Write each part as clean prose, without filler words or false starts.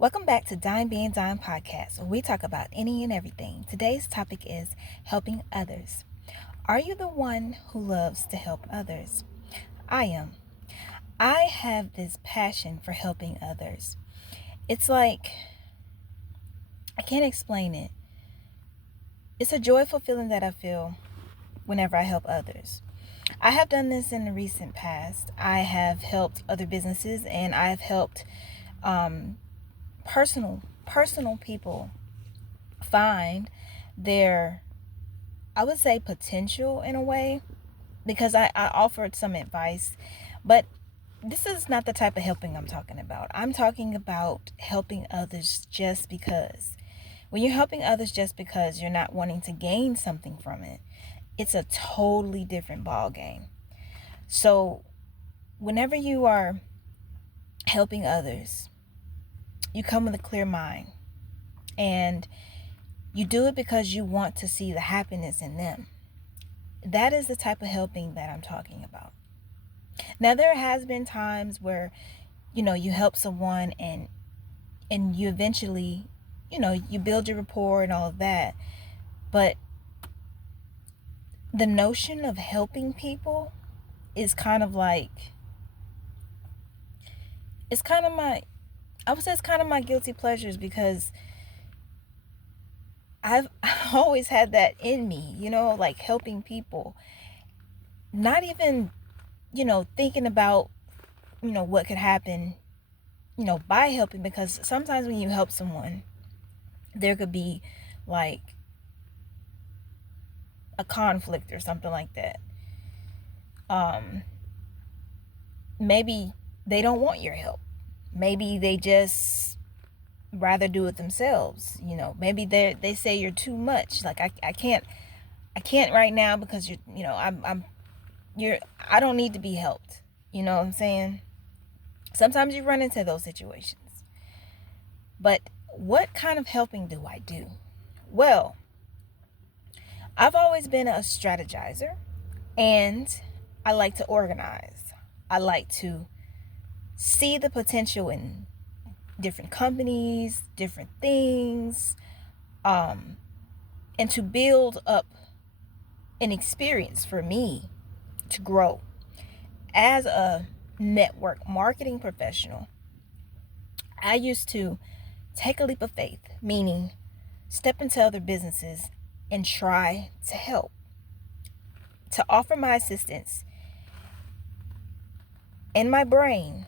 Welcome back to Dime Being Dime podcast, where we talk about any and everything. Today's topic is helping others. Are you the one who loves to help others? I am. I have this passion for helping others. It's like, I can't explain it. It's a joyful feeling that I feel whenever I help others. I have done this in the recent past. I have helped other businesses, and I have helped personal people find their, I would say, potential in a way, because I offered some advice. But this is not the type of helping I'm talking about. I'm talking about helping others just because. When you're helping others just because you're not wanting to gain something from it, it's a totally different ball game. So whenever you are helping others, you come with a clear mind, and you do it because you want to see the happiness in them. That is the type of helping that I'm talking about. Now, there has been times where, you help someone and you eventually, you build your rapport and all of that. But the notion of helping people is kind of like, I would say it's kind of my guilty pleasures, because I've always had that in me, like helping people. Not even, thinking about, what could happen, by helping, because sometimes when you help someone, there could be like a conflict or something like that. Maybe they don't want your help. Maybe they just rather do it themselves. Maybe they say you're too much. Like I can't right now, because I don't need to be helped. You know what I'm saying? Sometimes you run into those situations. But what kind of helping do I do? Well, I've always been a strategizer, and I like to organize. I like to see the potential in different companies, different things, and to build up an experience for me to grow. As a network marketing professional, I used to take a leap of faith, meaning step into other businesses and try to help, to offer my assistance in my brain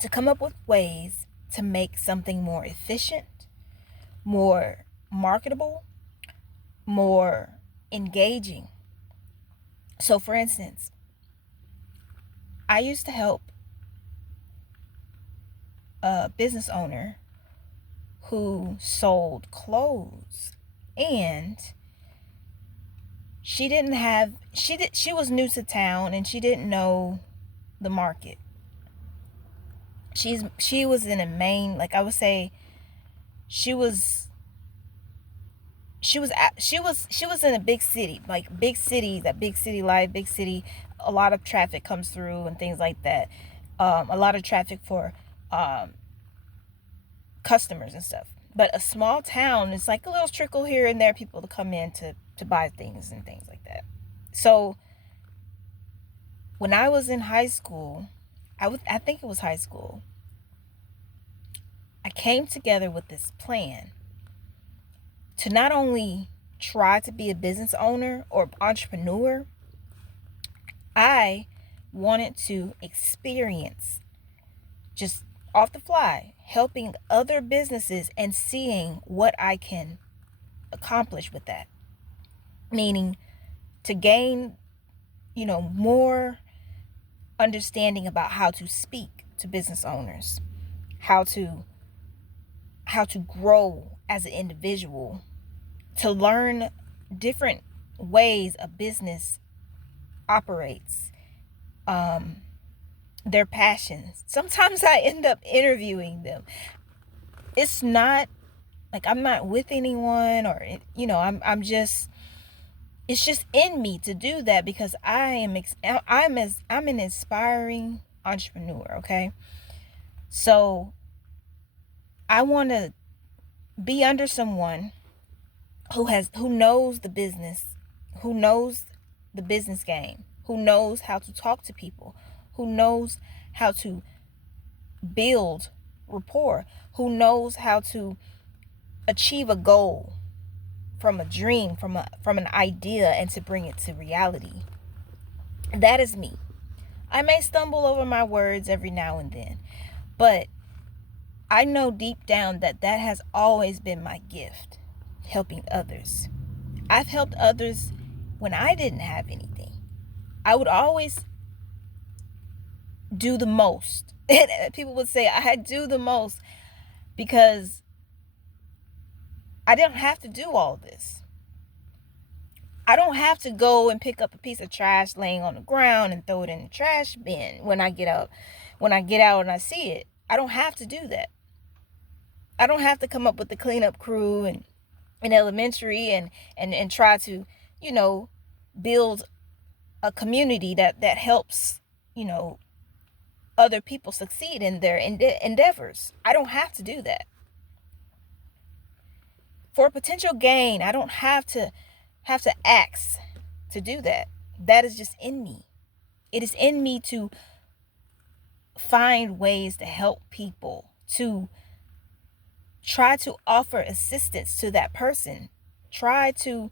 to come up with ways to make something more efficient, more marketable, more engaging. So, for instance, I used to help a business owner who sold clothes, and she was new to town, and she didn't know the market. She was in a main, like I would say, she was in a big city, like big city, that big city life, big city, a lot of traffic comes through and things like that. A lot of traffic for customers and stuff. But a small town, it's like a little trickle here and there, people to come in to buy things and things like that. So when I was in high school, I think it was high school, I came together with this plan to not only try to be a business owner or entrepreneur, I wanted to experience, just off the fly, helping other businesses and seeing what I can accomplish with that. Meaning to gain, more understanding about how to speak to business owners, how to grow as an individual, to learn different ways a business operates, their passions. Sometimes I end up interviewing them. It's not like I'm not with anyone, or I'm just, it's just in me to do that, because I'm an inspiring entrepreneur, okay? So I want to be under someone who knows the business, who knows the business game, who knows how to talk to people, who knows how to build rapport, who knows how to achieve a goal from a dream, from an idea, and to bring it to reality. That is me. I may stumble over my words every now and then, but I know deep down that that has always been my gift, helping others. I've helped others when I didn't have anything. I would always do the most. People would say I do the most because I didn't have to do all this. I don't have to go and pick up a piece of trash laying on the ground and throw it in the trash bin when I get out. When I get out and I see it, I don't have to do that. I don't have to come up with the cleanup crew and in elementary and try to, build a community that helps, other people succeed in their endeavors. I don't have to do that. For potential gain, I don't have to ask to do that. That is just in me. It is in me to find ways to help people, to try to offer assistance to that person, try to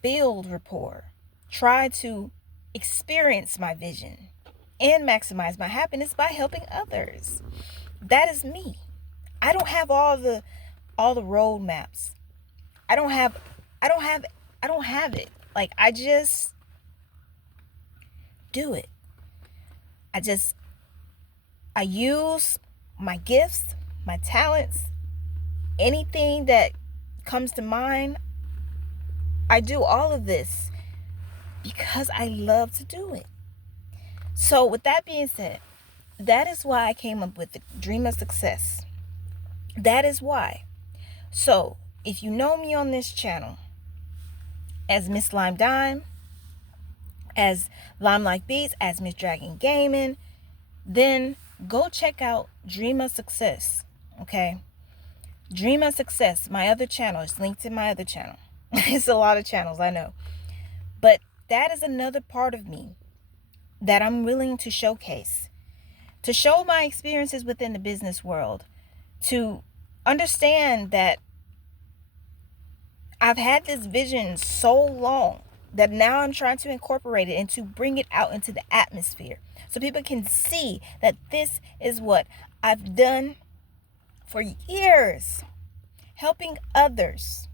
build rapport, try to experience my vision and maximize my happiness by helping others. That is me. I don't have all the roadmaps. I don't have it. Like, I just do it. I use my gifts, my talents, anything that comes to mind. I do all of this because I love to do it. So with that being said, that is why I came up with the Dream of Success. That is why. So if you know me on this channel as Miss Lime Dime, as Lime Like Beats, as Miss Dragon Gaming, then go check out Dream of Success. Okay? Dream of Success, my other channel. It's linked in my other channel. It's a lot of channels, I know. But that is another part of me that I'm willing to showcase. To show my experiences within the business world. To understand that I've had this vision so long that now I'm trying to incorporate it and to bring it out into the atmosphere so people can see that this is what I've done for years, helping others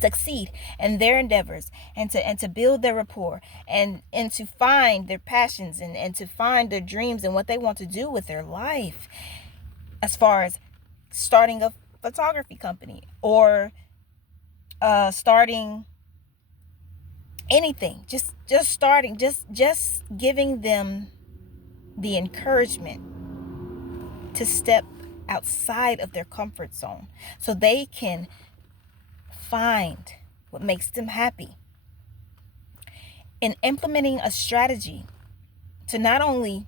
succeed in their endeavors and to build their rapport and to find their passions and to find their dreams and what they want to do with their life, as far as starting a photography company or starting anything, just starting, just giving them the encouragement to step outside of their comfort zone so they can find what makes them happy, in implementing a strategy to not only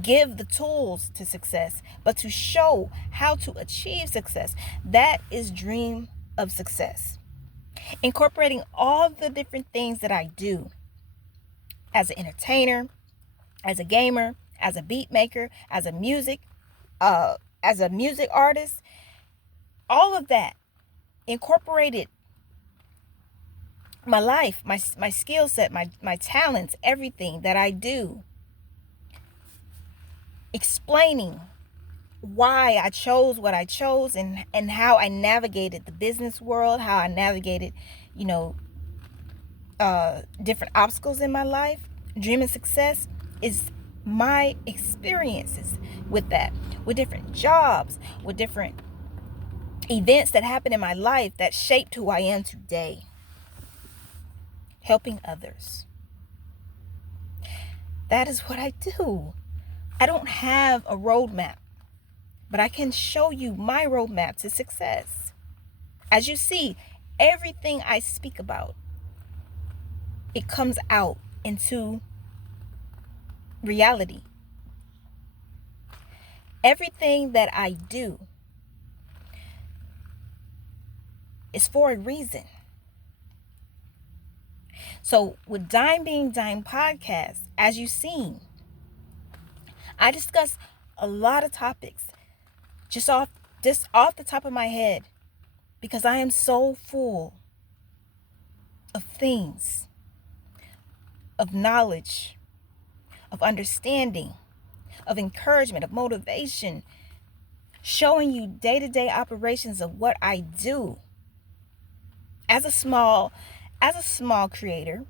give the tools to success, but to show how to achieve success. That is Dream of Success. Incorporating all the different things that I do as an entertainer, as a gamer, as a beat maker, as a music artist, all of that incorporated my life, my skill set, my talents, everything that I do, explaining why I chose what I chose and how I navigated the business world, how I navigated, different obstacles in my life. Dream of Success is my experiences with that, with different jobs, with different events that happened in my life that shaped who I am today. Helping others. That is what I do. I don't have a roadmap, but I can show you my roadmap to success. As you see, everything I speak about, it comes out into reality. Everything that I do is for a reason. So with Dime Being Dime podcast, as you've seen, I discuss a lot of topics just off the top of my head, because I am so full of things, of knowledge, of understanding, of encouragement, of motivation, showing you day-to-day operations of what I do as a small creator,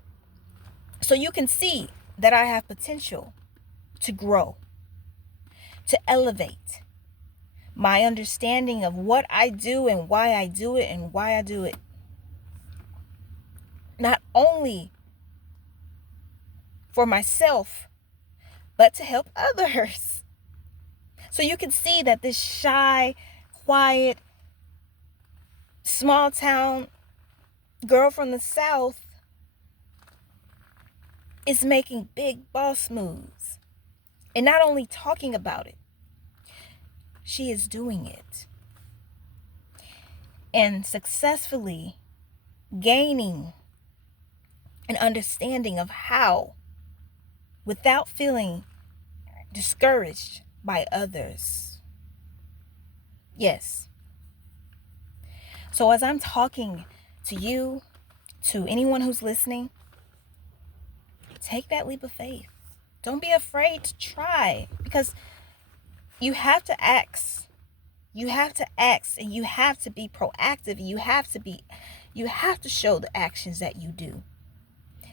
so you can see that I have potential to grow, to elevate my understanding of what I do and why I do it and why I do it. Not only for myself, but to help others. So you can see that this shy, quiet, small town girl from the South is making big boss moves. And not only talking about it, she is doing it. And successfully gaining an understanding of how, without feeling discouraged by others. Yes. So as I'm talking to you, to anyone who's listening, take that leap of faith. Don't be afraid to try, because you have to ask. You have to ask, and you have to be proactive. You have to show the actions that you do.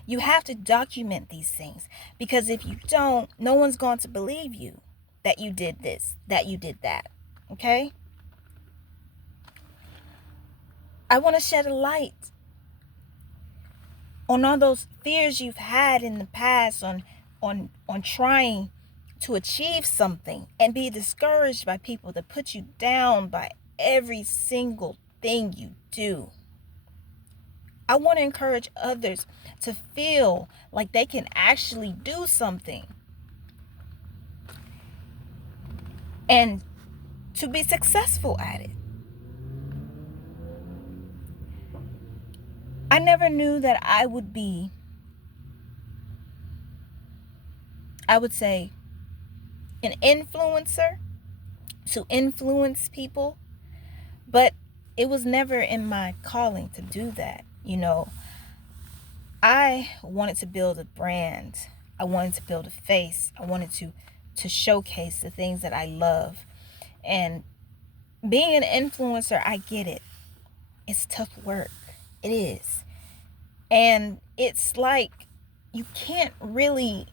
You have to document these things, because if you don't, no one's going to believe you that you did this, that you did that. Okay? I want to shed a light on all those fears you've had in the past on trying to achieve something, and be discouraged by people that put you down by every single thing you do. I want to encourage others to feel like they can actually do something and to be successful at it. I never knew that I would be, I would say, an influencer to influence people, but it was never in my calling to do that. I wanted to build a brand. I wanted to build a face. I wanted to showcase the things that I love. And being an influencer, I get it. It's tough work. It is. And it's like you can't really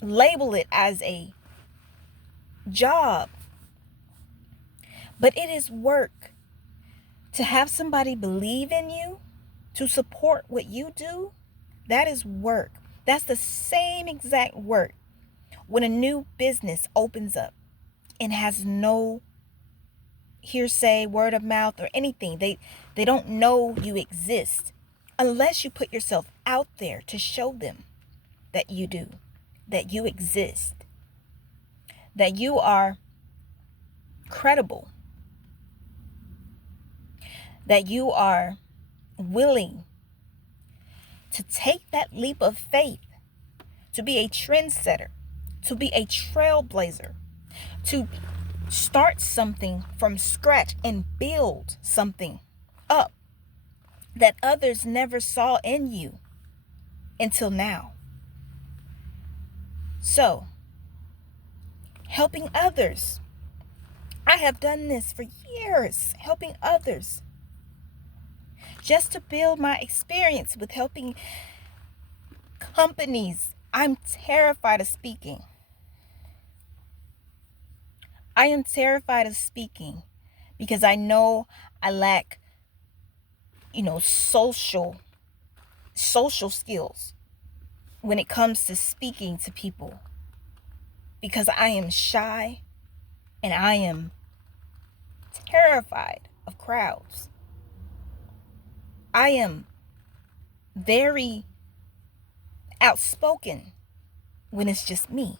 label it as a job, but it is work. To have somebody believe in you, to support what you do, that is work. That's the same exact work when a new business opens up and has no hearsay, word of mouth, or anything. They don't know you exist unless you put yourself out there to show them that you do, that you exist, that you are credible, that you are willing to take that leap of faith, to be a trendsetter, to be a trailblazer, to start something from scratch and build something up that others never saw in you until now. So, helping others. I have done this for years, helping others, just to build my experience with helping companies. I'm terrified of speaking. I am terrified of speaking because I know I lack, social skills when it comes to speaking to people, because I am shy and I am terrified of crowds. I am very outspoken when it's just me.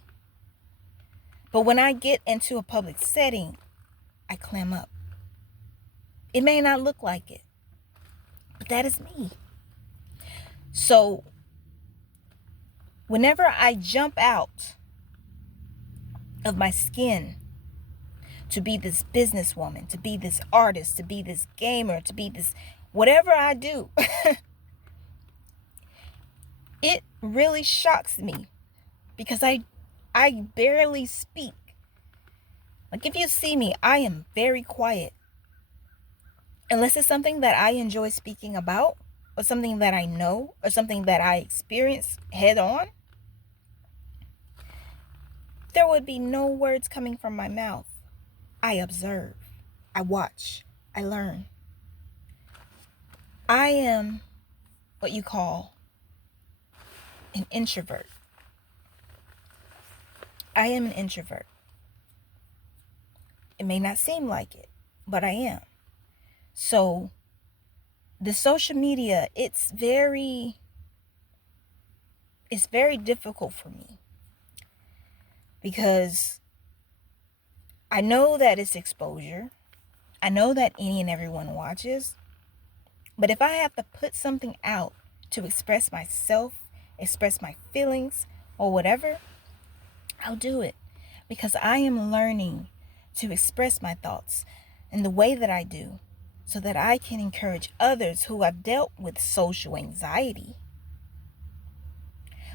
But when I get into a public setting, I clam up. It may not look like it, but that is me. So whenever I jump out of my skin to be this businesswoman, to be this artist, to be this gamer, to be this whatever I do, it really shocks me because I barely speak. Like if you see me, I am very quiet. Unless it's something that I enjoy speaking about, or something that I know, or something that I experience head on, there would be no words coming from my mouth. I observe, I watch, I learn. I am what you call an introvert. I am an introvert. It may not seem like it, but I am. So the social media, it's very difficult for me because I know that it's exposure. I know that any and everyone watches. But if I have to put something out to express myself, express my feelings, or whatever, I'll do it because I am learning to express my thoughts in the way that I do so that I can encourage others who have dealt with social anxiety,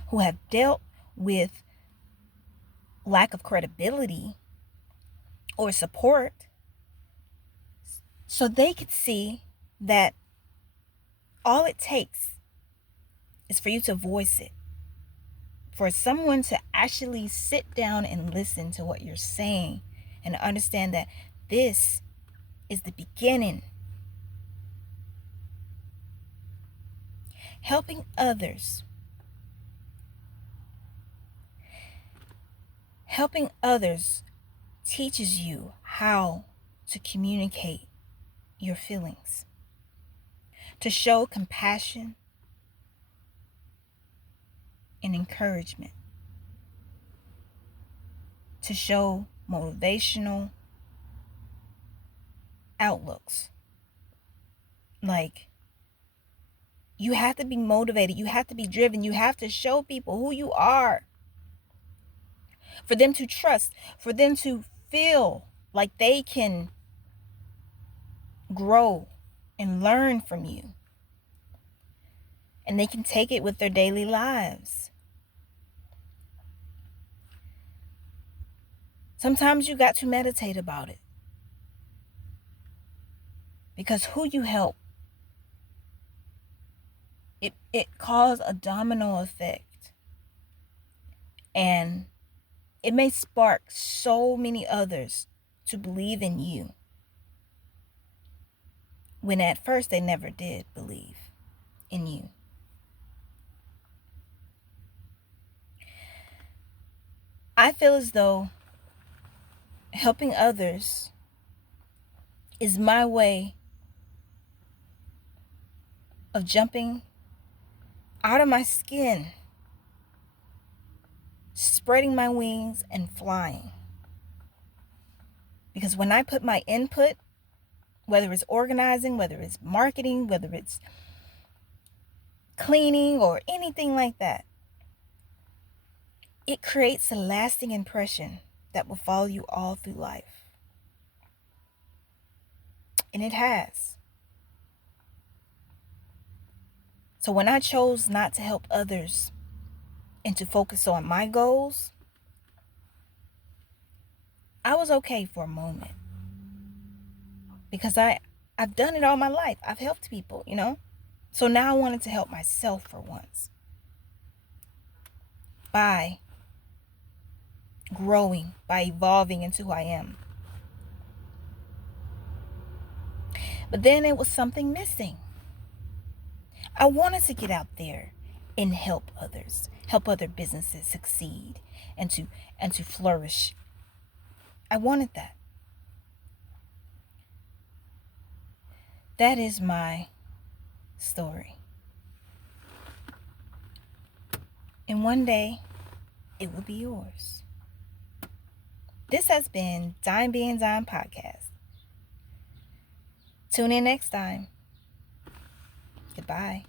who have dealt with lack of credibility or support, so they could see that all it takes is for you to voice it, for someone to actually sit down and listen to what you're saying and understand that this is the beginning. Helping others teaches you how to communicate your feelings, to show compassion and encouragement, to show motivational outlooks. Like, you have to be motivated, you have to be driven, you have to show people who you are, for them to trust, for them to feel like they can grow and learn from you, and they can take it with their daily lives. Sometimes you got to meditate about it, because who you help, it causes a domino effect, and it may spark so many others to believe in you when at first they never did believe in you. I feel as though helping others is my way of jumping out of my skin, spreading my wings and flying. Because when I put my input, whether it's organizing, whether it's marketing, whether it's cleaning or anything like that, it creates a lasting impression that will follow you all through life. And it has. So when I chose not to help others and to focus on my goals, I was okay for a moment. Because I've done it all my life. I've helped people, So now I wanted to help myself for once. By growing, by evolving into who I am. But then it was something missing. I wanted to get out there and help others, help other businesses succeed and to flourish. I wanted that. That is my story. And one day it will be yours. This has been Dime Being Dime Podcast. Tune in next time. Goodbye.